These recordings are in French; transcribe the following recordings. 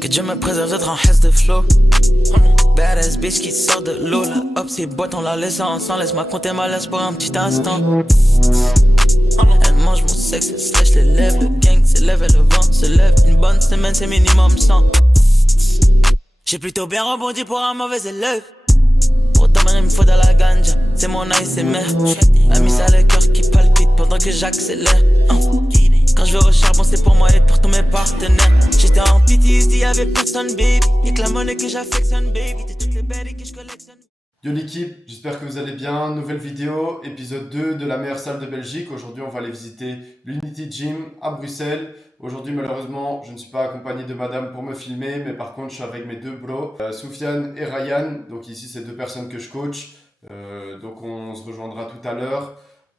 Que Dieu me préserve d'être en hess de flow. Badass bitch qui sort de l'eau. La hop, c'est boîte, on la laisse ensemble. Laisse-moi compter ma laisse pour un petit instant. Elle mange mon sexe, elle slèche les lèvres. Le gang s'élève et le vent se lève. Une bonne semaine, c'est minimum 100. J'ai plutôt bien rebondi pour un mauvais élève. Pourtant, il me faut de la ganja. C'est mon ASMR. La mise à le cœur qui palpite pendant que j'accélère. Quand je vais au charbon, c'est pour moi et pour tous mes partenaires. J'étais en PTSD, y'avait personne, baby. Y'a que la monnaie que j'affectionne, baby. T'es toutes les belles que je collectionne. Yo l'équipe, j'espère que vous allez bien. Nouvelle vidéo, épisode 2 de la meilleure salle de Belgique. Aujourd'hui, on va aller visiter l'Unity Gym à Bruxelles. Aujourd'hui, malheureusement, je ne suis pas accompagné de madame pour me filmer, mais par contre, je suis avec mes deux bros, Soufiane et Ryan. Donc ici, c'est deux personnes que je coach. Donc on se rejoindra tout à l'heure.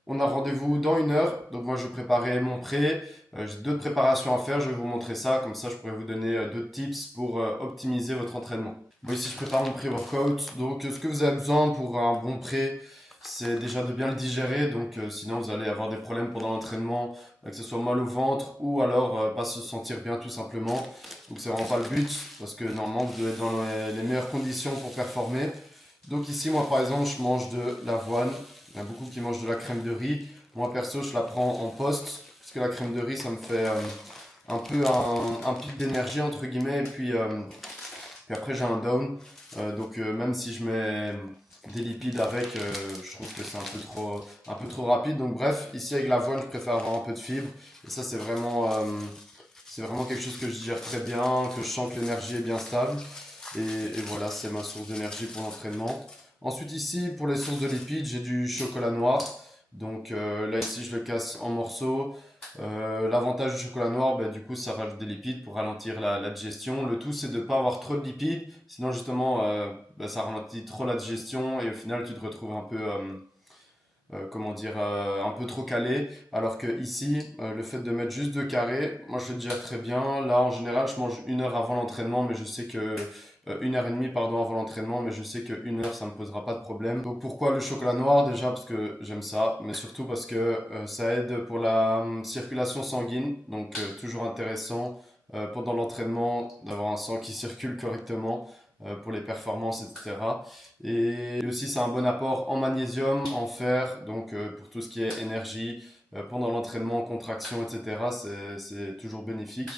On a rendez-vous dans 1 heure. Donc moi, je préparais mon pré. J'ai d'autres préparations à faire. Je vais vous montrer ça. Comme ça, je pourrais vous donner d'autres tips pour optimiser votre entraînement. Bon, ici, je prépare mon pré-workout. Donc, ce que vous avez besoin pour un bon pré, c'est déjà de bien le digérer. Donc, sinon, vous allez avoir des problèmes pendant l'entraînement, que ce soit mal au ventre ou alors pas se sentir bien tout simplement. Donc, c'est vraiment pas le but parce que normalement, vous devez être dans les meilleures conditions pour performer. Donc, ici, moi, par exemple, je mange de l'avoine. Il y en a beaucoup qui mangent de la crème de riz. Moi, perso, je la prends en post parce que la crème de riz, ça me fait un peu un pic d'énergie, entre guillemets. Et puis après, j'ai un down. Donc, même si je mets des lipides avec, je trouve que c'est un peu trop rapide. Donc, bref, ici avec l'avoine, je préfère avoir un peu de fibres. Et ça, c'est vraiment quelque chose que je digère très bien, que je sens que l'énergie est bien stable. Et voilà, c'est ma source d'énergie pour l'entraînement. Ensuite, ici, pour les sources de lipides, j'ai du chocolat noir. Donc là, ici, je le casse en morceaux. L'avantage du chocolat noir, du coup, ça rajoute des lipides pour ralentir la digestion. Le tout, c'est de ne pas avoir trop de lipides. Sinon, justement, ça ralentit trop la digestion et au final, tu te retrouves un peu, un peu trop calé. Alors que ici, le fait de mettre juste 2 carrés, moi, je le digère très bien. Là, en général, je mange 1 heure avant l'entraînement, mais je sais que 1h30 avant l'entraînement, mais je sais que 1 heure ça ne me posera pas de problème. Donc pourquoi le chocolat noir? Déjà parce que j'aime ça, mais surtout parce que ça aide pour la circulation sanguine, donc toujours intéressant pendant l'entraînement d'avoir un sang qui circule correctement pour les performances, etc. Et aussi c'est un bon apport en magnésium, en fer, donc pour tout ce qui est énergie, pendant l'entraînement, contraction, etc. C'est toujours bénéfique.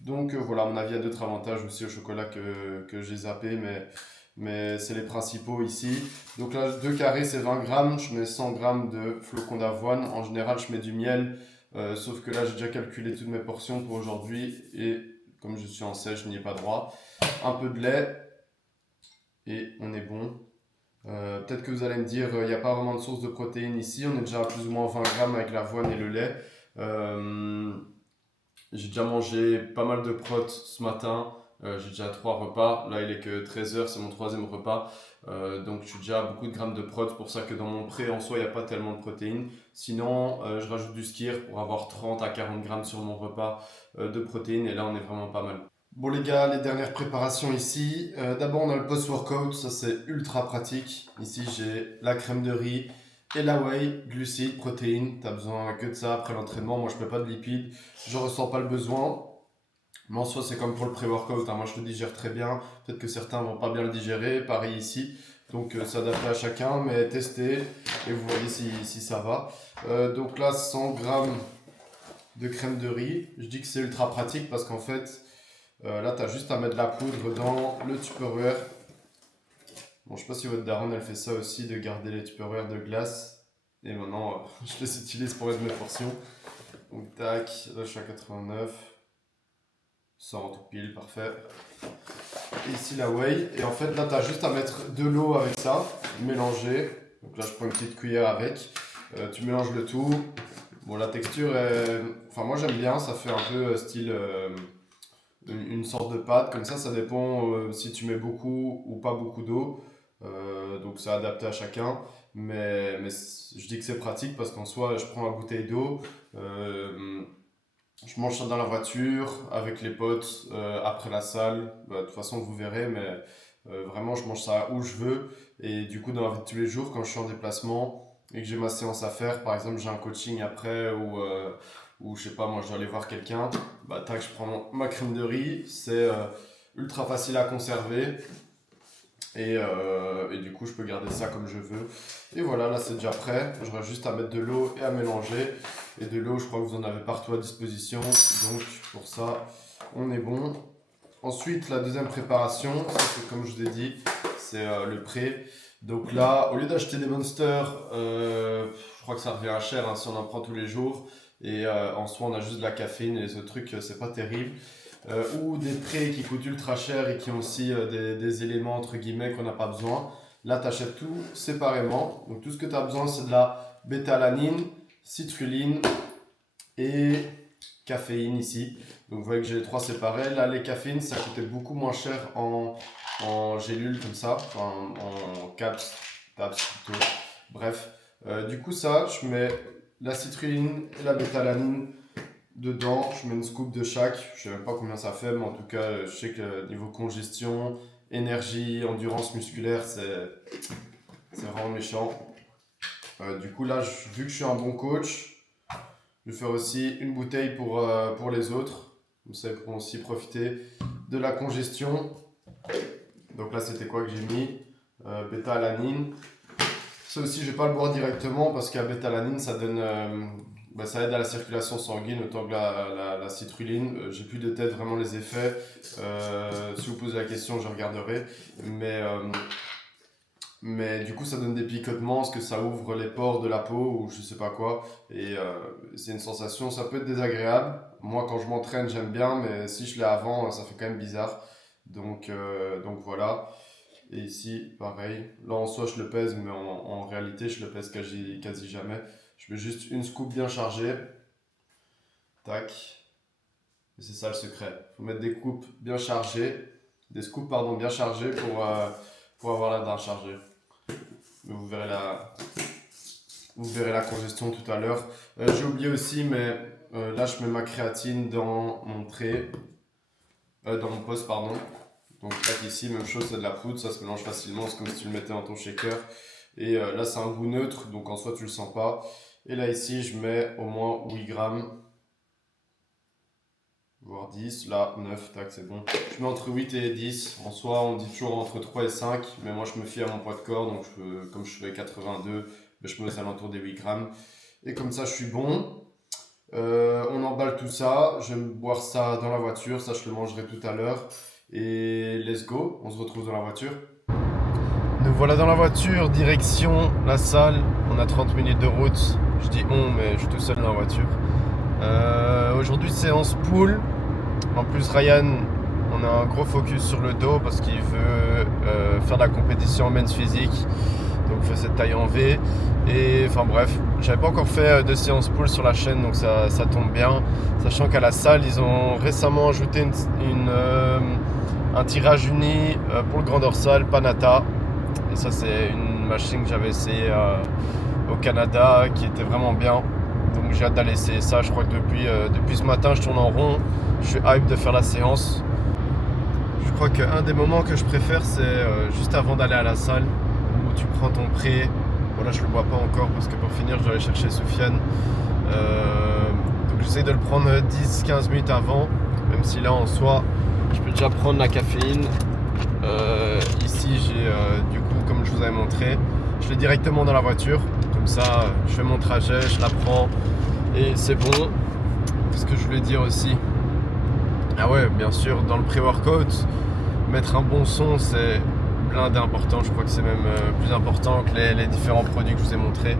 Donc voilà, à mon avis, il y a d'autres avantages aussi au chocolat que j'ai zappé, mais c'est les principaux ici. Donc là, 2 carrés, c'est 20 grammes. Je mets 100 grammes de flocons d'avoine. En général, je mets du miel, sauf que là, j'ai déjà calculé toutes mes portions pour aujourd'hui. Et comme je suis en sèche, je n'y ai pas droit. Un peu de lait et on est bon. Peut-être que vous allez me dire, il n'y a pas vraiment de source de protéines ici. On est déjà à plus ou moins 20 grammes avec l'avoine et le lait. J'ai déjà mangé pas mal de protes ce matin. J'ai déjà 3 repas. Là, il est que 13 h, c'est mon 3e repas. Donc, je suis déjà à beaucoup de grammes de protes. C'est pour ça que dans mon pré, en soi, il n'y a pas tellement de protéines. Sinon, je rajoute du skyr pour avoir 30 à 40 grammes sur mon repas de protéines. Et là, on est vraiment pas mal. Bon, les gars, les dernières préparations ici. D'abord, on a le post-workout. Ça, c'est ultra pratique. Ici, j'ai la crème de riz et la whey, glucides, protéines. T'as besoin que de ça après l'entraînement. Moi, je mets pas de lipides. Je ressens pas le besoin. Mais en soi, c'est comme pour le pré-workout. Moi, je le digère très bien. Peut-être que certains vont pas bien le digérer. Pareil ici. Donc, c'est adapté à chacun. Mais testez et vous voyez si ça va. Donc là, 100 grammes de crème de riz. Je dis que c'est ultra pratique parce qu'en fait, là, tu as juste à mettre de la poudre dans le Tupperware. Bon, je sais pas si votre daronne, elle fait ça aussi, de garder les Tupperware de glace. Et maintenant, je les utilise pour mettre mes portions. Donc, tac, là, je suis à 89. Ça rentre pile, parfait. Et ici, la whey. Et en fait, là, tu as juste à mettre de l'eau avec ça, mélanger. Donc là, je prends une petite cuillère avec. Tu mélanges le tout. Bon, la texture est... Enfin, moi, j'aime bien. Ça fait un peu style... une sorte de pâte. Comme ça dépend si tu mets beaucoup ou pas beaucoup d'eau. Donc, c'est adapté à chacun. Mais je dis que c'est pratique parce qu'en soi, je prends ma bouteille d'eau. Je mange ça dans la voiture, avec les potes, après la salle. De toute façon, vous verrez, mais vraiment, je mange ça où je veux. Et du coup, dans la vie de tous les jours, quand je suis en déplacement, et que j'ai ma séance à faire, par exemple j'ai un coaching après ou je sais pas, moi je dois aller voir quelqu'un, bah tac, je prends ma crème de riz, c'est ultra facile à conserver et du coup je peux garder ça comme je veux. Et voilà, là c'est déjà prêt, j'aurai juste à mettre de l'eau et à mélanger. Et de l'eau, je crois que vous en avez partout à disposition, donc pour ça on est bon. Ensuite, la deuxième préparation, c'est comme je vous ai dit, c'est le pré. Donc là, au lieu d'acheter des monsters, je crois que ça revient à cher hein, si on en prend tous les jours. Et en soi, on a juste de la caféine et les autres trucs, c'est pas terrible. Ou des prés qui coûtent ultra cher et qui ont aussi des éléments entre guillemets qu'on n'a pas besoin. Là, tu achètes tout séparément. Donc tout ce que tu as besoin, c'est de la bêta-alanine, citrulline et caféine ici. Donc vous voyez que j'ai les trois séparés. Là, les caféines, ça coûtait beaucoup moins cher en gélule comme ça, enfin, en caps plutôt. Bref, du coup ça, je mets la citrulline et la bêta-alanine dedans. Je mets une scoop de chaque. Je sais même pas combien ça fait, mais en tout cas, je sais que niveau congestion, énergie, endurance musculaire, c'est vraiment méchant. Du coup là, vu que je suis un bon coach, je vais faire aussi une bouteille pour les autres. Comme ça, ils pourront aussi profiter de la congestion. Donc là, c'était quoi que j'ai mis bêta-alanine. Ça aussi, je vais pas le boire directement parce qu'à bêta-alanine, ça donne, ça aide à la circulation sanguine autant que la citrulline. J'ai plus de tête vraiment les effets. Si vous posez la question, je regarderai. Mais du coup, ça donne des picotements parce que ça ouvre les pores de la peau ou je sais pas quoi. Et c'est une sensation, ça peut être désagréable. Moi, quand je m'entraîne, j'aime bien, mais si je l'ai avant, ça fait quand même bizarre. Donc voilà. Et ici, pareil. Là, en soi, je le pèse, mais en réalité, je le pèse quasi jamais. Je mets juste une scoop bien chargée. Tac. Et c'est ça le secret. Il faut mettre des scoops bien chargées pour avoir la dent chargée. Vous verrez la congestion tout à l'heure. J'ai oublié aussi, mais là je mets ma créatine dans mon poste, pardon. Donc ici, même chose, c'est de la poudre, ça se mélange facilement, c'est comme si tu le mettais dans ton shaker. Et là c'est un goût neutre, donc en soi tu le sens pas. Et là ici, je mets au moins 8 grammes. Voire 10, là 9, tac, c'est bon. Je mets entre 8 et 10, en soi on dit toujours entre 3 et 5, mais moi je me fie à mon poids de corps, donc comme je fais 82, je me mets aux alentours des 8 grammes. Et comme ça je suis bon. On emballe tout ça, je vais boire ça dans la voiture, ça je le mangerai tout à l'heure. Et let's go, on se retrouve dans la voiture. Nous voilà dans la voiture, direction la salle, on a 30 minutes de route. Je dis on, mais je suis tout seul dans la voiture. Aujourd'hui séance pool. En plus Ryan, on a un gros focus sur le dos parce qu'il veut faire de la compétition en men's physique. Donc il fait cette taille en V. Et enfin bref, j'avais pas encore fait de séance pool sur la chaîne, donc ça tombe bien. Sachant qu'à la salle, ils ont récemment ajouté un tirage uni pour le grand dorsal Panata. Et ça c'est une machine que j'avais essayé au Canada qui était vraiment bien. Donc j'ai hâte d'aller essayer ça. Je crois que depuis ce matin je tourne en rond. Je suis hype de faire la séance. Je crois qu'un des moments que je préfère c'est juste avant d'aller à la salle où tu prends ton pré. Voilà, je le bois pas encore parce que pour finir je dois aller chercher Soufiane. Donc j'essaie de le prendre 10-15 minutes avant. Même si là en soi je peux déjà prendre la caféine. Ici j'ai du coup comme je vous avais montré, je l'ai directement dans la voiture. Comme ça je fais mon trajet, je la prends et c'est bon. Ce que je voulais dire aussi, ah ouais bien sûr dans le pré-workout, mettre un bon son c'est blindé important. Je crois que c'est même plus important que les différents produits que je vous ai montrés.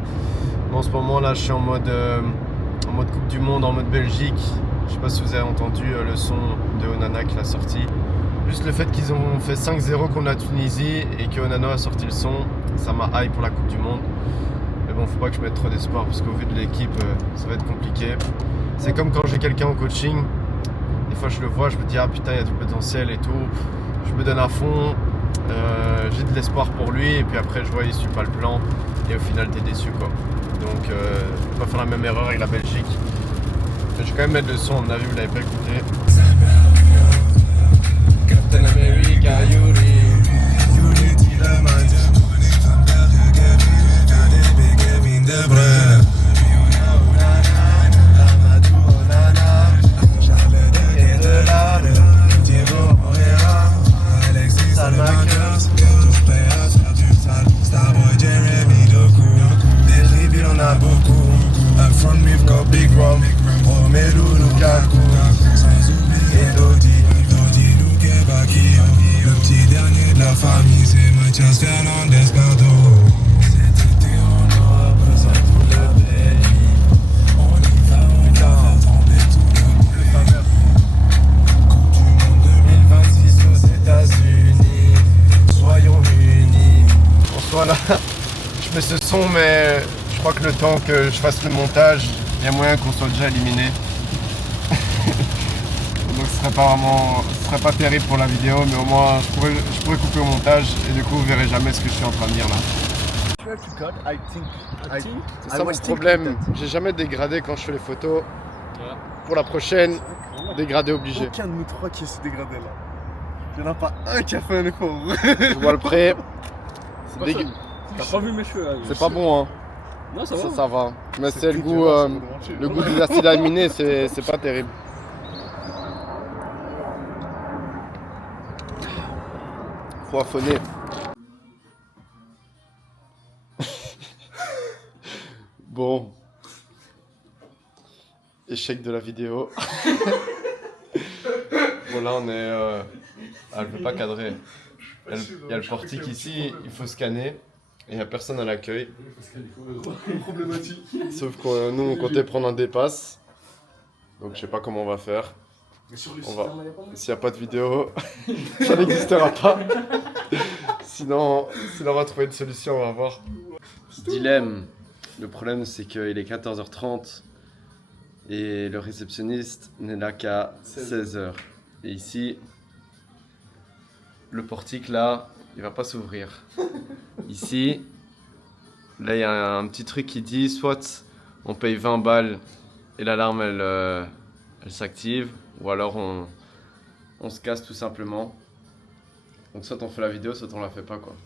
Mais en ce moment là je suis en mode Coupe du Monde, en mode Belgique. Je sais pas si vous avez entendu le son de Onana qui l'a sorti. Juste le fait qu'ils ont fait 5-0 contre la Tunisie et que Onana a sorti le son, ça m'a hype pour la Coupe du Monde. Mais bon, faut pas que je mette trop d'espoir parce qu'au vu de l'équipe, ça va être compliqué. C'est comme quand j'ai quelqu'un en coaching, des fois je le vois, je me dis ah putain il y a du potentiel et tout. Je me donne à fond, j'ai de l'espoir pour lui et puis après je vois il suit pas le plan et au final t'es déçu quoi. Donc faut pas faire la même erreur avec la Belgique. Je vais quand même mettre le son, à mon avis vous l'avez pas écouté. Captain America, Yuri, Big Rum, Romelu Lukaku, sans oublier Dodi Lukebakio. Le petit dernier de la famille, c'est Mathias Fernandez Pardo. Cet été on aura besoin de tout le pays. On y va faire trembler tout le pays. Coupe du monde 2026 aux États-Unis, soyons unis. Bonsoir là. Je mets ce son, mais je crois que le temps que je fasse le montage, il y a moyen qu'on soit déjà éliminé. Donc ce serait pas terrible pour la vidéo, mais au moins je pourrais couper au montage et du coup vous verrez jamais ce que je suis en train de dire là. C'est ça mon problème, j'ai jamais dégradé quand je fais les photos. Pour la prochaine, dégradé obligé. Aucun de nous trois qui se dégradé là. Il n'y en a pas un qui a fait un effort. Je vois le prêt. C'est dégueu. T'as pas vu mes cheveux là? C'est pas bon hein. Non, ça va. Ça va. Mais c'est le goût des acides aminés, c'est pas terrible. Faut affonner. Bon. Échec de la vidéo. Bon là on est... elle veut pas cadrer. Il y a le portique ici, il faut scanner. Et il n'y a personne à l'accueil. Problématique. Sauf que nous on comptait prendre un dépasse. Donc je sais pas comment on va faire. S'il n'y a pas de vidéo, ça n'existera pas. Sinon on va trouver une solution, on va voir. Dilemme. Le problème c'est qu'il est 14h30 et le réceptionniste n'est là qu'à 16h. Et ici, le portique là, il va pas s'ouvrir. Ici, là il y a un petit truc qui dit soit on paye 20 balles et l'alarme elle s'active, ou alors on se casse tout simplement. Donc soit on fait la vidéo, soit on la fait pas quoi.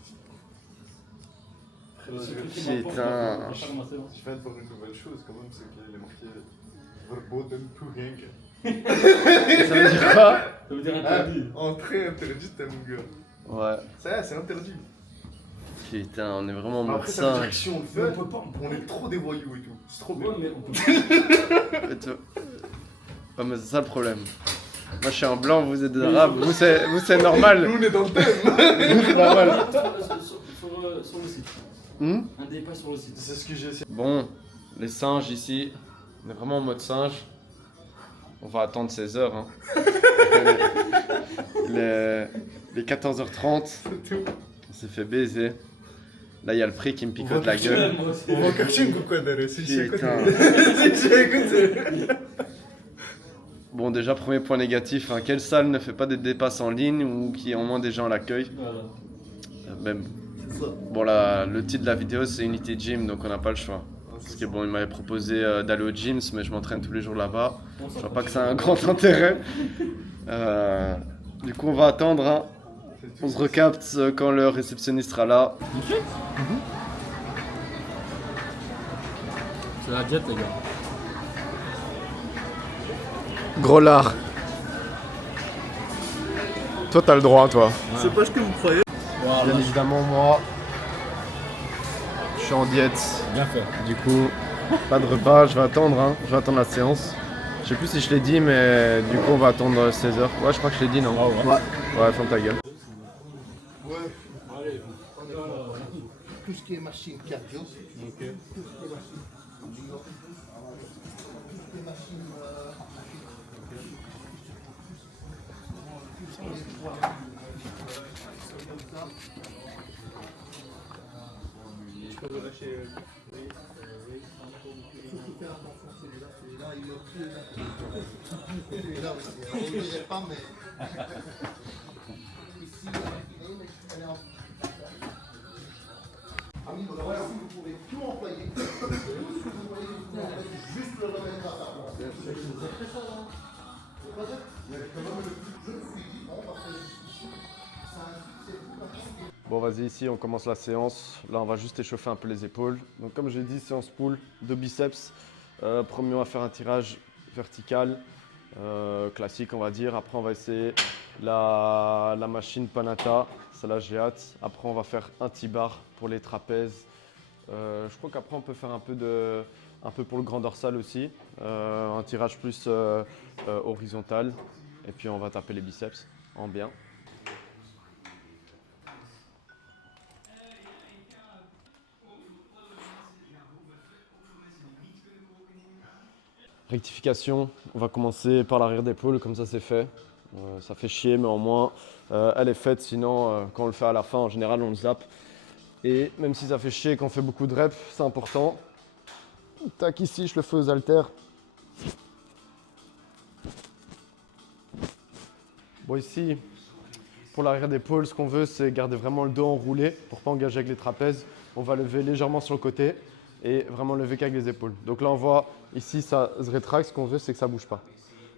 Putain. Je viens de voir une nouvelle chose quand même, c'est qu'il est marqué Verboten Toegang. Ça veut dire quoi? Ça veut dire interdit. Entrée interdite, mon gars. Ouais. Ça, c'est interdit. Putain, on est vraiment en mode Après, ça veut dire que singe. si on le fait, on est trop des voyous et tout. C'est trop bien. Ouais, mais on peut Ouais, mais c'est ça le problème. Moi je suis un blanc, vous êtes des arabes, vous c'est normal. Nous, on est dans le thème. C'est normal. sur le site. Hmm? Un dépasse sur le site. C'est ce que j'ai essayé. Bon, les singes ici, on est vraiment en mode singe. On va attendre 16h. Hein. les 14h30, on s'est fait baiser. Là, il y a le prix qui me picote la gueule. On va en coaching ou quoi derrière? C'est ici à côté. Putain. C'est ici à côté. Bon, déjà, premier point négatif, hein. Quelle salle ne fait pas des dépasses en ligne ou qui ont moins des gens à l'accueil? Voilà. Même. Bon, là, le titre de la vidéo, c'est Unity Gym, donc on n'a pas le choix. Parce que bon, il m'avait proposé d'aller au gym, mais je m'entraîne tous les jours là-bas. Je vois pas que ça a un grand intérêt. Du coup, on va attendre. Hein. On se recapte quand le réceptionniste sera là. C'est la jet, les gars. Gros lard. Toi, t'as le droit, toi. C'est pas ce que vous croyez. Bien évidemment, moi, je suis en diète. Bien fait. Du coup, pas de repas, je vais attendre, hein. Je vais attendre la séance. Je sais plus si je l'ai dit, mais du coup, on va attendre 16h. Ouais, je crois que je l'ai dit, non? Ah ouais. Ouais, ferme ta gueule. Ouais. Allez. Tout ce qui est machine cardio. Ok. Celui-là, on ne dirait pas, mais. Ici, elle est en. Ami, voilà, vous pouvez tout employer. Tout ce que vous voyez, vous pouvez employer, juste le remettre à sa place. Je me suis dit, bon, parce que ici, c'est tout. Bon, vas-y, ici, on commence la séance. Là, on va juste échauffer un peu les épaules. Donc, comme j'ai dit, séance pull, 2 biceps. Premier, on va faire un tirage vertical, classique, on va dire. Après, on va essayer la machine Panata. Celle-là, j'ai hâte. Après, on va faire un T-bar pour les trapèzes. Je crois qu'après, on peut faire un peu un peu pour le grand dorsal aussi, un tirage plus horizontal, et puis on va taper les biceps en bien. Rectification, on va commencer par l'arrière d'épaule, comme ça c'est fait. Ça fait chier, mais au moins elle est faite, sinon quand on le fait à la fin, en général on le zappe. Et même si ça fait chier quand on fait beaucoup de reps, c'est important. Tac, ici je le fais aux haltères. Bon ici, pour l'arrière d'épaule, ce qu'on veut c'est garder vraiment le dos enroulé pour pas engager avec les trapèzes. On va lever légèrement sur le côté et vraiment lever qu'avec les épaules. Donc là on voit, ici ça se rétracte, ce qu'on veut c'est que ça bouge pas.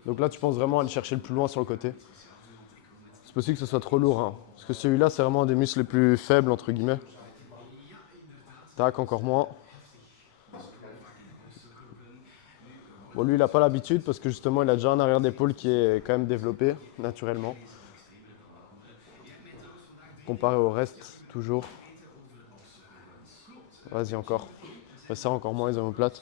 Donc là tu penses vraiment aller chercher le plus loin sur le côté. C'est possible que ce soit trop lourd, hein, parce que celui-là c'est vraiment un des muscles les plus faibles entre guillemets. Tac, encore moins. Bon lui il n'a pas l'habitude parce que justement il a déjà un arrière d'épaule qui est quand même développé naturellement. Comparé au reste, toujours. Vas-y encore. Ça encore moins les omoplates.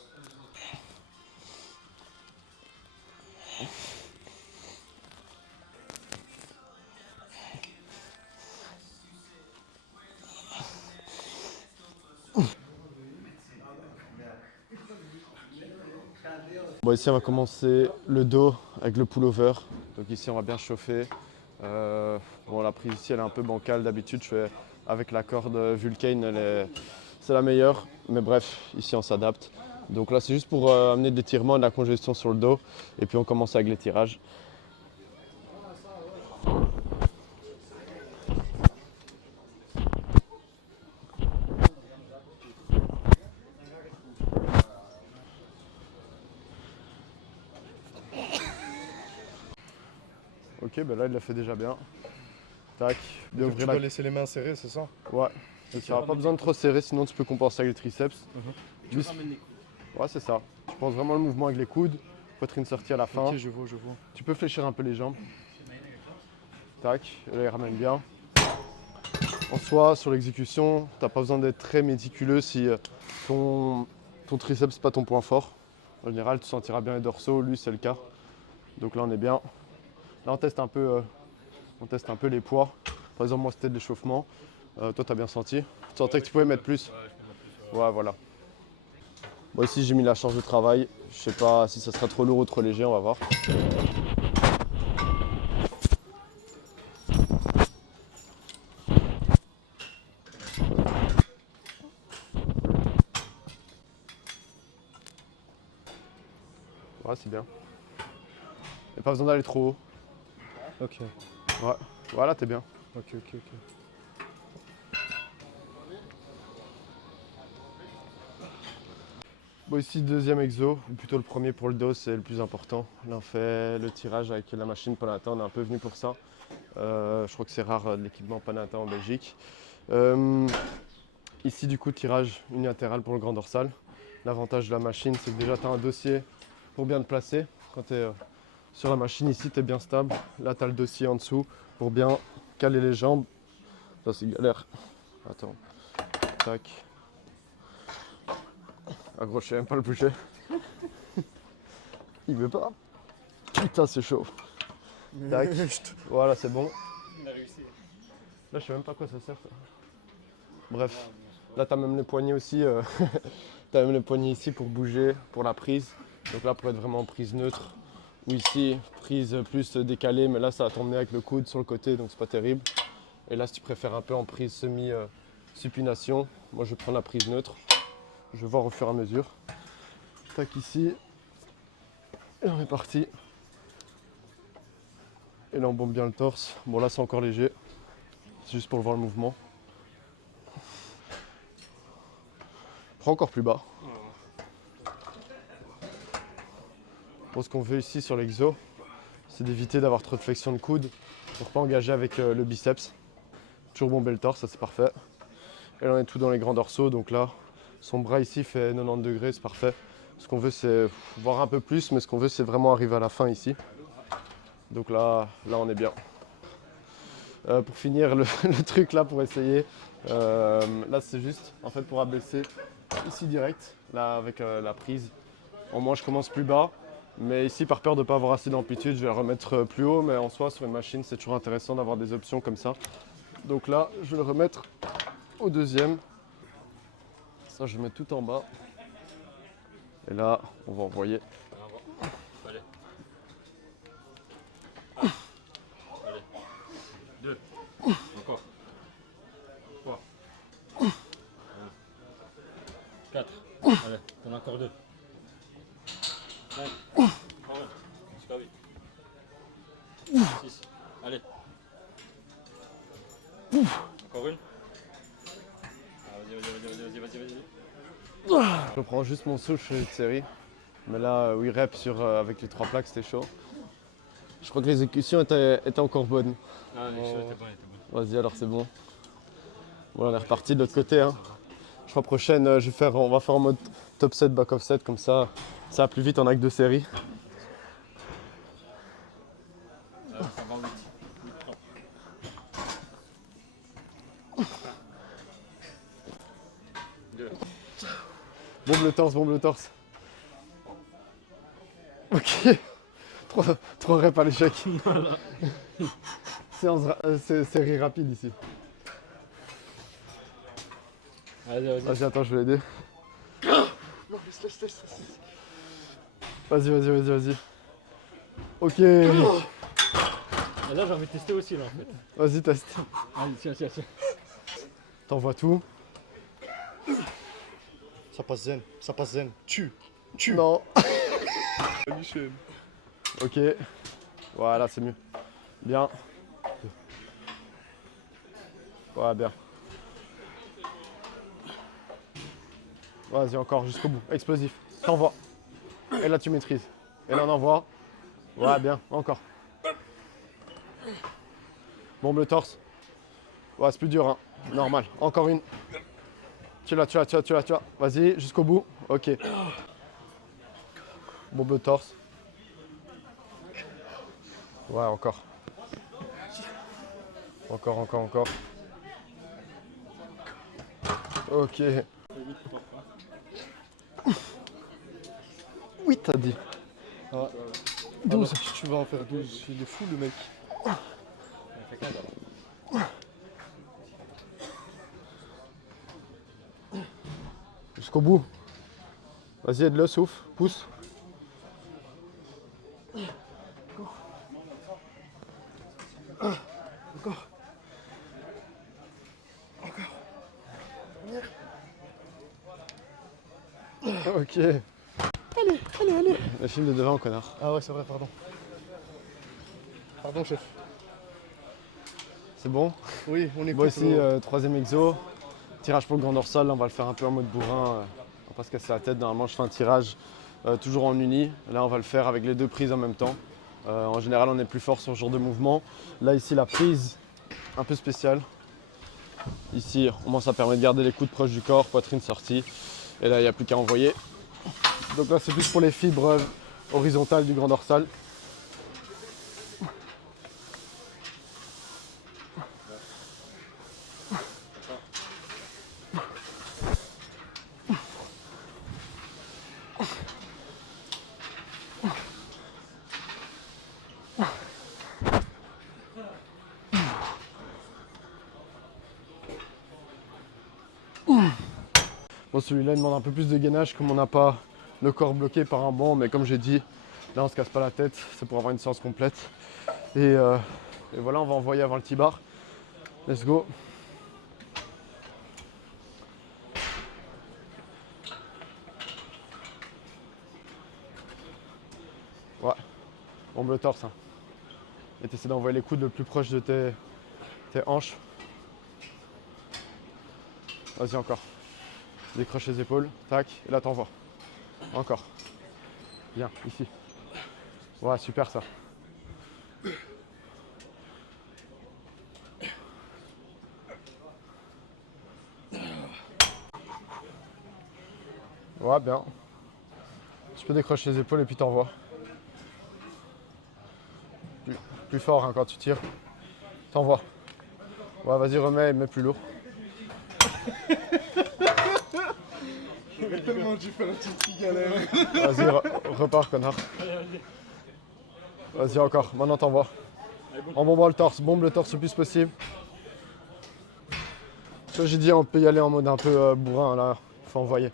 Bon ici on va commencer le dos avec le pullover. Donc ici on va bien chauffer. Bon la prise ici elle est un peu bancale, d'habitude je fais avec la corde Vulcane, c'est la meilleure. Mais bref, ici on s'adapte. Donc là c'est juste pour amener de l'étirement et de la congestion sur le dos. Et puis on commence avec les tirages. Ok, ben là il l'a fait déjà bien. Tac, bien Donc tu dois laisser les mains serrées, c'est ça? Ouais, tu n'auras pas besoin de trop serrer, sinon tu peux compenser avec les triceps. Tu ramènes les coudes. Ouais, c'est ça. Tu penses vraiment le mouvement avec les coudes, poitrine sortie à la fin. Ok, je vois. Tu peux fléchir un peu les jambes. Tac, et là il ramène bien. En soi, sur l'exécution, tu n'as pas besoin d'être très méticuleux si ton triceps n'est pas ton point fort. En général, tu sentiras bien les dorsaux, lui c'est le cas. Donc là on est bien. Là on teste un peu les poids. Par exemple, moi c'était de l'échauffement. Toi, tu as bien senti. Tu sentais que tu pouvais mettre plus? Ouais, voilà. Bon, ici j'ai mis la charge de travail. Je sais pas si ça sera trop lourd ou trop léger, on va voir. Ouais, c'est bien. Il n'y a pas besoin d'aller trop haut. Ok, Ouais, voilà, t'es bien. ok. Bon, ici, deuxième exo, ou plutôt le premier pour le dos, c'est le plus important. Là, on fait le tirage avec la machine Panata, on est un peu venu pour ça. Je crois que c'est rare de l'équipement Panata en Belgique. Ici, du coup, tirage unilatéral pour le grand dorsal. L'avantage de la machine, c'est que déjà, tu as un dossier pour bien te placer. Quand tu es sur la machine, ici, tu es bien stable. Là, tu as le dossier en dessous pour bien caler les jambes. Ça, c'est galère. Attends. Tac. Ah gros, je sais même pas le bouger. Il veut pas. Putain, c'est chaud. Tac. Voilà, c'est bon. Il a réussi. Là, je sais même pas à quoi ça sert. Ça. Bref. Là, t'as même les poignets aussi. T'as même les poignets ici pour bouger, pour la prise. Donc là, pour être vraiment en prise neutre. Ou ici, prise plus décalée. Mais là, ça va t'emmener avec le coude sur le côté, donc c'est pas terrible. Et là, si tu préfères un peu en prise semi-supination, moi, je vais prendre la prise neutre. Je vais voir au fur et à mesure. Tac ici. Et on est parti. Et là on bombe bien le torse. Bon là c'est encore léger. C'est juste pour voir le mouvement. Prends encore plus bas. Bon, ce qu'on veut ici sur l'exo, c'est d'éviter d'avoir trop de flexion de coude pour pas engager avec le biceps. Toujours bomber le torse, ça c'est parfait. Et là on est tout dans les grands dorsaux, donc là son bras ici fait 90 degrés, c'est parfait. Ce qu'on veut c'est voir un peu plus, mais ce qu'on veut c'est vraiment arriver à la fin ici. Donc là on est bien. Pour finir le truc là pour essayer, là c'est juste en fait pour abaisser ici direct, là avec la prise. Au moins je commence plus bas, mais ici par peur de ne pas avoir assez d'amplitude, je vais le remettre plus haut, mais en soi sur une machine c'est toujours intéressant d'avoir des options comme ça. Donc là je vais le remettre au deuxième. Ça je vais mettre tout en bas. Et là on va envoyer. Allez. Allez. 2. Encore. 3. 4. Allez, t'en as encore 2. 5. Jusqu'à 8. 6. Allez. Encore une. Ah, vas-y. Je prends juste mon souffle chez cette série. Mais là 8 reps avec les 3 plaques c'était chaud. Je crois que l'exécution était encore bonne. Ah, les choses étaient bonnes. Vas-y alors c'est bon. Bon on est reparti de l'autre côté. Hein. Je crois prochaine on va faire en mode top 7, back off 7 comme ça va plus vite, on a que 2 séries. Ça va 8. Bombe le torse. Ok. 3 reps à l'échec. C'est série rapide ici. Vas-y. Vas-y attends je vais l'aider. Non laisse. Vas-y. Ok. Et là j'ai envie de tester aussi là en fait. Vas-y teste. Allez, tiens. T'envoies tout. Ça passe zen. Tue. Non. Ok. Voilà, c'est mieux. Bien. Ouais, bien. Vas-y, encore jusqu'au bout. Explosif. T'envoies. Et là, tu maîtrises. Et là, on envoie. Ouais, bien. Encore. Bombe le torse. Ouais, c'est plus dur, hein. Normal. Encore une. Tu l'as. Vas-y, jusqu'au bout. Ok. Bombe le torse. Ouais, encore. Encore. Ok. Oui, t'as dit. 12. Tu vas en faire 12. Il est fou le mec. Jusqu'au bout. Vas-y, aide-le, souffle, pousse. Encore. Ok. Allez. La film de devant, connard. Ah ouais, c'est vrai, pardon. Pardon, chef. C'est bon? Oui, on est Moi aussi, 3ème exo. Tirage pour le grand dorsal, là, on va le faire un peu en mode bourrin. On va pas se casser la tête. Normalement, je fais un tirage toujours en uni. Là, on va le faire avec les 2 prises en même temps. En général, on est plus fort sur ce genre de mouvement. Là, ici, la prise, un peu spéciale. Ici, au moins, ça permet de garder les coudes proches du corps, poitrine sortie. Et là, il n'y a plus qu'à envoyer. Donc là, c'est plus pour les fibres horizontales du grand dorsal. Bon, celui-là il demande un peu plus de gainage comme on n'a pas le corps bloqué par un banc, mais comme j'ai dit, là on se casse pas la tête, c'est pour avoir une séance complète. Et voilà, on va envoyer avant le T-bar. Let's go. Ouais, bombe le torse. Hein. Et t'essaies d'envoyer les coudes le plus proche de tes hanches. Vas-y encore. Décroche les épaules, tac, et là t'envoies. Encore. Bien, ici. Ouais, super ça. Ouais, bien. Tu peux décrocher les épaules et puis t'envoies. Plus fort hein, quand tu tires. T'envoies. Ouais, vas-y, remets, mets plus lourd. Tellement dû faire une petite fille galère. Vas-y, repars, connard. Vas-y, encore. Maintenant, t'envoies. En bombant le torse. Bombe le torse le plus possible. Ça, j'ai dit, on peut y aller en mode un peu bourrin, là. Faut envoyer.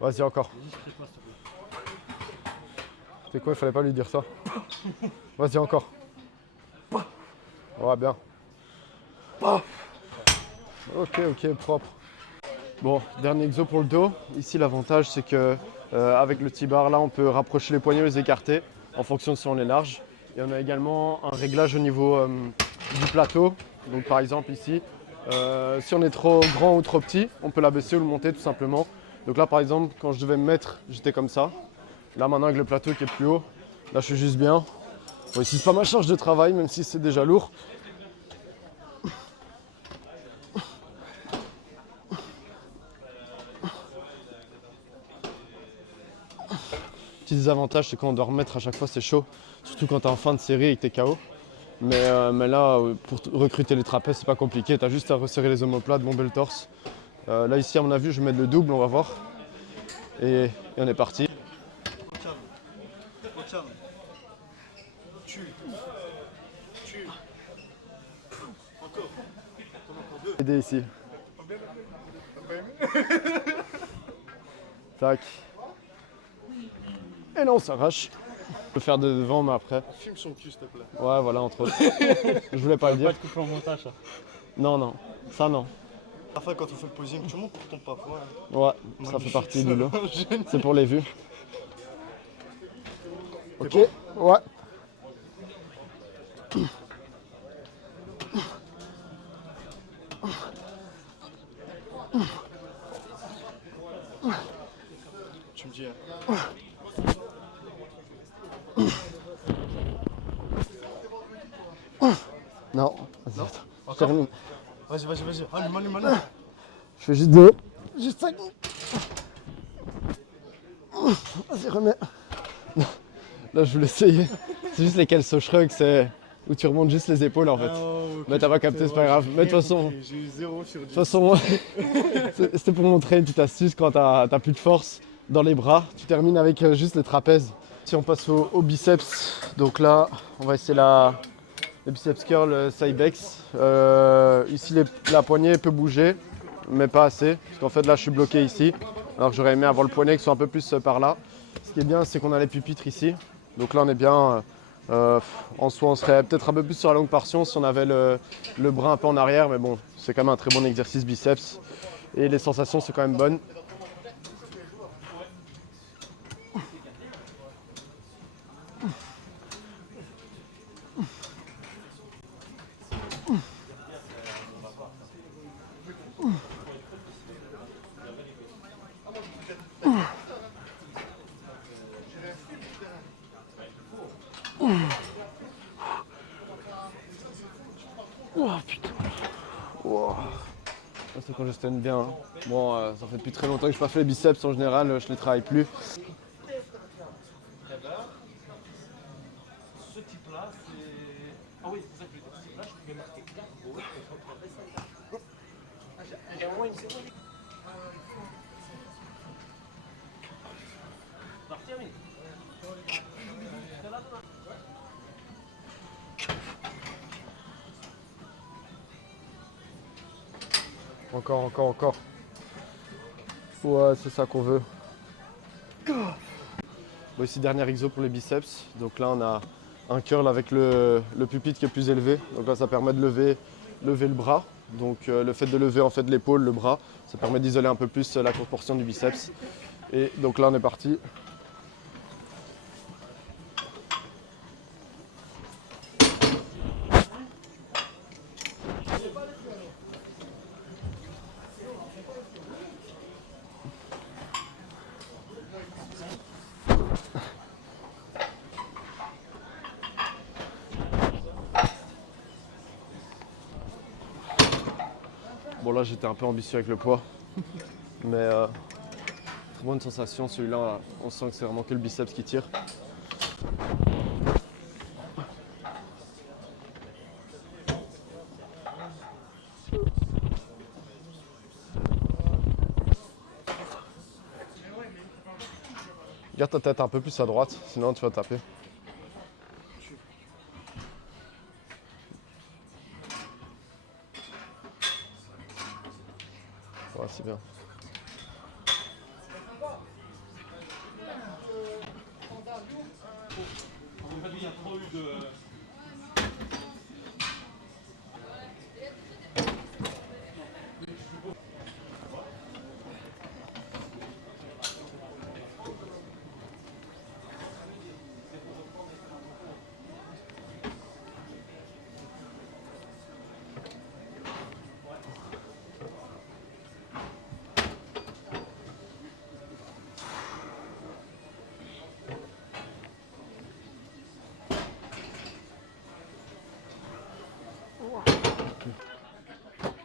Vas-y, encore. C'est quoi, il fallait pas lui dire ça. Vas-y, encore. Ouais, bien. Ok, propre. Bon, dernier exo pour le dos. Ici, l'avantage, c'est que avec le T-bar, là, on peut rapprocher les poignets ou les écarter en fonction de si on est large. Et on a également un réglage au niveau du plateau. Donc, par exemple, ici, si on est trop grand ou trop petit, on peut l'abaisser ou le monter tout simplement. Donc là, par exemple, quand je devais me mettre, j'étais comme ça. Là, maintenant, avec le plateau qui est plus haut, là, je suis juste bien. Bon, ici, c'est pas ma charge de travail, même si c'est déjà lourd. Petit désavantage, c'est quand on doit remettre à chaque fois, c'est chaud. Surtout quand t'es en fin de série et que t'es KO. Mais là, pour recruter les trapèzes, c'est pas compliqué. T'as juste à resserrer les omoplates, bomber le torse. Là, ici, à mon avis, je vais mettre le double, on va voir. Et on est parti. Aider ici. Tac. Et là on s'arrache. Je peux faire de devant mais après. Filme son cul, s'il te plaît. Ouais voilà entre autres. Je voulais pas le dire. Pas de couper en montage ça. Non, ça non. Parfois quand on fait le posing, tu montes pour ton parfois. Ouais, ça fait partie du lot. C'est pour les vues. Ok, ouais. Tu me dis. Non, vas-y, attends. Je termine. Vas-y. Allume. Je fais juste deux. Juste 5 minutes. Vas-y, remets. Là, je voulais essayer. C'est juste les calceaux shrugs, c'est où tu remontes juste les épaules en fait. Mais t'as pas capté, c'est pas grave. Mais de toute façon, j'ai eu 0 sur 10. De toute façon, c'était pour montrer une petite astuce quand t'as plus de force dans les bras. Tu termines avec juste les trapèzes. Si on passe au biceps, donc là, on va essayer le biceps curl Cybex. Ici, la poignée peut bouger, mais pas assez. Parce qu'en fait, là, je suis bloqué ici. Alors que j'aurais aimé avoir le poignet qui soit un peu plus par là. Ce qui est bien, c'est qu'on a les pupitres ici. Donc là, on est bien. En soi, on serait peut-être un peu plus sur la longue portion si on avait le bras un peu en arrière, mais bon, c'est quand même un très bon exercice biceps et les sensations sont quand même bonnes. Oh putain. Oh. Ça congestionne bien. Hein. Bon, ça fait depuis très longtemps que je n'ai pas fait les biceps en général, je les travaille plus. Ce type-là, c'est. Ah oui, c'est ça que je veux dire. Ce type-là, je pouvais marquer. Il y a un moment, il me s'est dit. Termine. Encore. Ouais, c'est ça qu'on veut. Bon, ici, dernier exo pour les biceps. Donc là, on a un curl avec le pupitre qui est plus élevé. Donc là, ça permet de lever le bras. Donc le fait de lever en fait l'épaule, le bras, ça permet d'isoler un peu plus la courte portion du biceps. Et donc là, on est parti. Bon là j'étais un peu ambitieux avec le poids, mais très bonne sensation, celui-là on sent que c'est vraiment que le biceps qui tire. Garde ta tête un peu plus à droite, sinon tu vas taper. Ouais, c'est bien.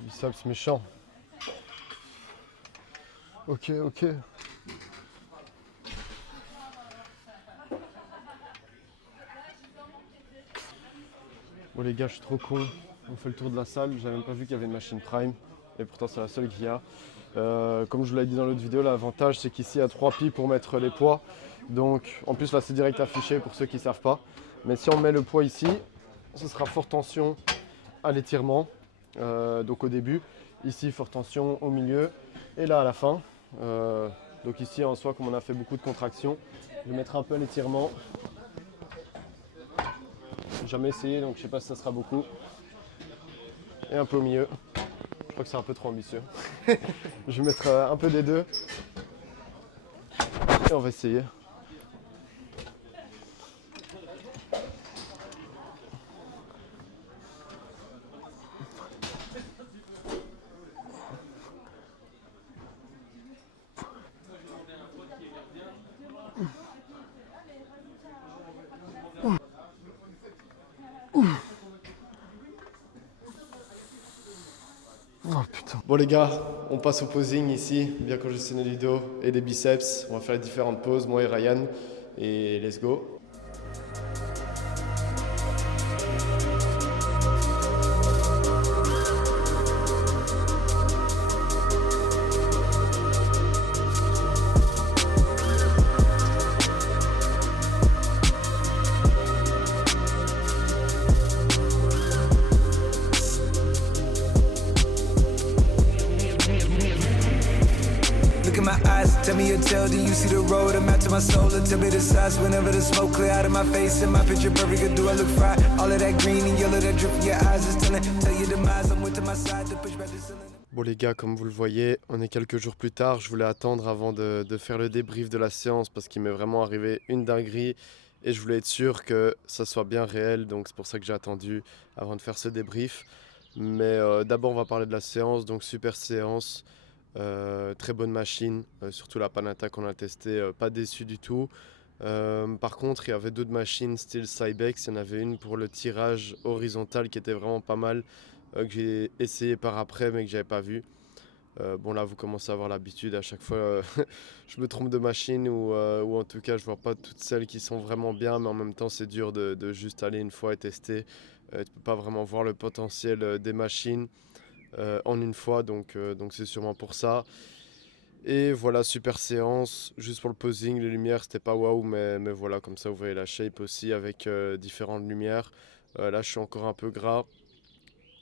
Biceps méchant. Ok. Bon les gars, je suis trop con. On fait le tour de la salle. J'avais même pas vu qu'il y avait une machine Prime. Et pourtant c'est la seule qu'il y a. Comme je vous l'ai dit dans l'autre vidéo, l'avantage c'est qu'ici il y a 3 pieds pour mettre les poids. Donc en plus là c'est direct affiché pour ceux qui ne savent pas. Mais si on met le poids ici, ce sera fort tension à l'étirement. Donc au début, ici fort tension au milieu et là à la fin. Donc ici en soi, comme on a fait beaucoup de contractions, je vais mettre un peu l'étirement. J'ai jamais essayé donc je sais pas si ça sera beaucoup. Et un peu au milieu. Je crois que c'est un peu trop ambitieux. Je vais mettre un peu des deux. Et on va essayer. Oh putain. Bon les gars, on passe au posing ici, bien congestionné du dos et des biceps. On va faire les différentes poses, moi et Ryan, et let's go. Look in my eyes, tell me your tale, do you see the road? I'm out to my soul, tell me the size whenever the smoke clear out of my face. And my picture perfect, do I look fried? All of that green and yellow that drip from your eyes is telling, tell your demise, I'm with to my side, to push back the ceiling. Bon les gars, comme vous le voyez, on est quelques jours plus tard. Je voulais attendre avant de faire le débrief de la séance parce qu'il m'est vraiment arrivé une dinguerie et je voulais être sûr que ça soit bien réel. Donc c'est pour ça que j'ai attendu avant de faire ce débrief. Mais d'abord on va parler de la séance, donc super séance. Très bonne machine, surtout la Panatta qu'on a testée, pas déçu du tout. Par contre, il y avait d'autres machines style Cybex. Il y en avait une pour le tirage horizontal qui était vraiment pas mal, que j'ai essayé par après mais que j'avais pas vu. Bon là vous commencez à avoir l'habitude, à chaque fois je me trompe de machine ou en tout cas je vois pas toutes celles qui sont vraiment bien, mais en même temps c'est dur de juste aller une fois et tester. Tu peux pas vraiment voir le potentiel des machines en une fois, donc c'est sûrement pour ça. Et voilà, super séance, juste pour le posing, les lumières c'était pas waouh, mais voilà, comme ça vous voyez la shape aussi avec différentes lumières. Là je suis encore un peu gras,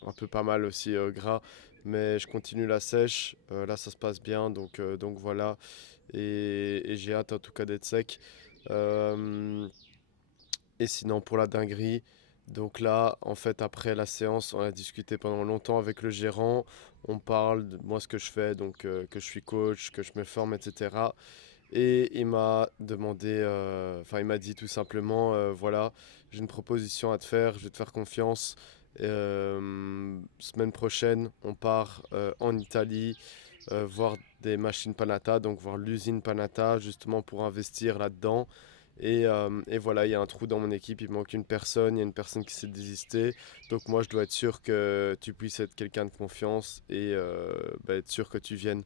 un peu pas mal aussi gras, mais je continue la sèche. Là ça se passe bien, donc voilà, et j'ai hâte en tout cas d'être sec. Et sinon pour la dinguerie, donc là en fait après la séance on a discuté pendant longtemps avec le gérant. On parle de moi ce que je fais, donc que je suis coach, que je me forme, etc. Et il m'a demandé, il m'a dit tout simplement, voilà, j'ai une proposition à te faire, je vais te faire confiance. Semaine prochaine, on part en Italie, voir des machines Panatta, donc voir l'usine Panatta, justement pour investir là-dedans. Et voilà, il y a un trou dans mon équipe, il manque une personne, il y a une personne qui s'est désistée. Donc moi, je dois être sûr que tu puisses être quelqu'un de confiance et être sûr que tu viennes.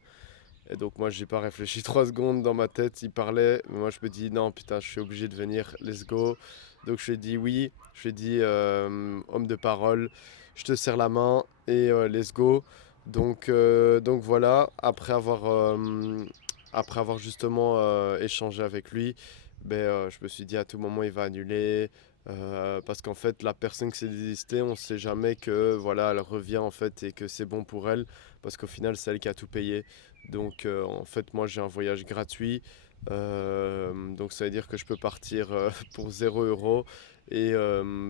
Et donc moi, j'ai pas réfléchi 3 secondes dans ma tête, il parlait, mais moi je me dis non, putain, je suis obligé de venir, let's go. Donc je lui ai dit oui, je lui ai dit homme de parole, je te serre la main et let's go. Donc voilà, après avoir après avoir justement échangé avec lui, je me suis dit à tout moment il va annuler. Parce qu'en fait la personne qui s'est désistée, on ne sait jamais que voilà, elle revient en fait et que c'est bon pour elle, parce qu'au final c'est elle qui a tout payé. Donc en fait moi j'ai un voyage gratuit, donc ça veut dire que je peux partir pour 0 € et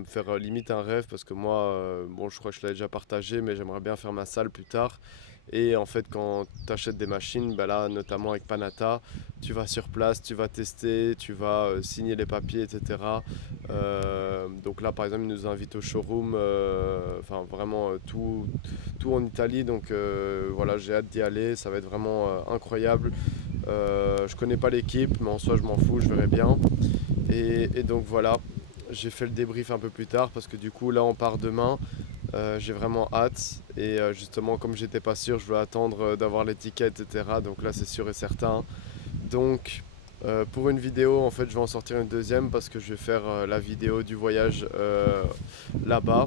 faire limite un rêve, parce que moi bon, je crois que je l'avais déjà partagé, mais j'aimerais bien faire ma salle plus tard. Et en fait quand tu achètes des machines, là notamment avec Panata, tu vas sur place, tu vas tester, tu vas signer les papiers, etc. Donc là par exemple ils nous invitent au showroom, enfin vraiment tout en Italie, donc voilà, j'ai hâte d'y aller, ça va être vraiment incroyable. Je connais pas l'équipe, mais en soi je m'en fous, je verrai bien. Et donc voilà, j'ai fait le débrief un peu plus tard, parce que du coup là on part demain. J'ai vraiment hâte, et justement comme j'étais pas sûr, je veux attendre d'avoir l'étiquette, etc. Donc là c'est sûr et certain. Donc pour une vidéo en fait je vais en sortir une deuxième, parce que je vais faire la vidéo du voyage là-bas.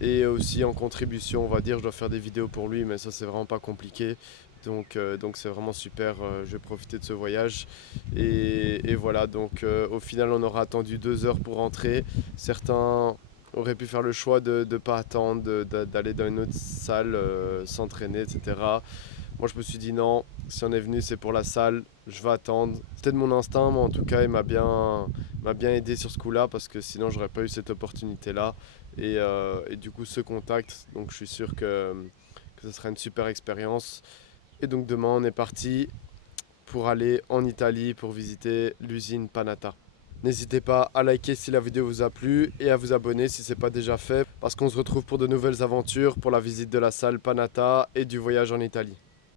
Et aussi en contribution, on va dire, je dois faire des vidéos pour lui, mais ça c'est vraiment pas compliqué. Donc c'est vraiment super, je vais profiter de ce voyage. Et voilà, donc au final on aura attendu 2 heures pour rentrer. Certains auraient pu faire le choix de ne pas attendre, d'aller dans une autre salle, s'entraîner, etc. Moi je me suis dit non, si on est venu c'est pour la salle, je vais attendre. C'était de mon instinct, mais en tout cas il m'a bien aidé sur ce coup-là, parce que sinon j'aurais pas eu cette opportunité-là. Et du coup ce contact, donc je suis sûr que ce sera une super expérience. Et donc demain on est parti pour aller en Italie pour visiter l'usine Panata. N'hésitez pas à liker si la vidéo vous a plu et à vous abonner si ce n'est pas déjà fait, parce qu'on se retrouve pour de nouvelles aventures, pour la visite de la salle Panata et du voyage en Italie.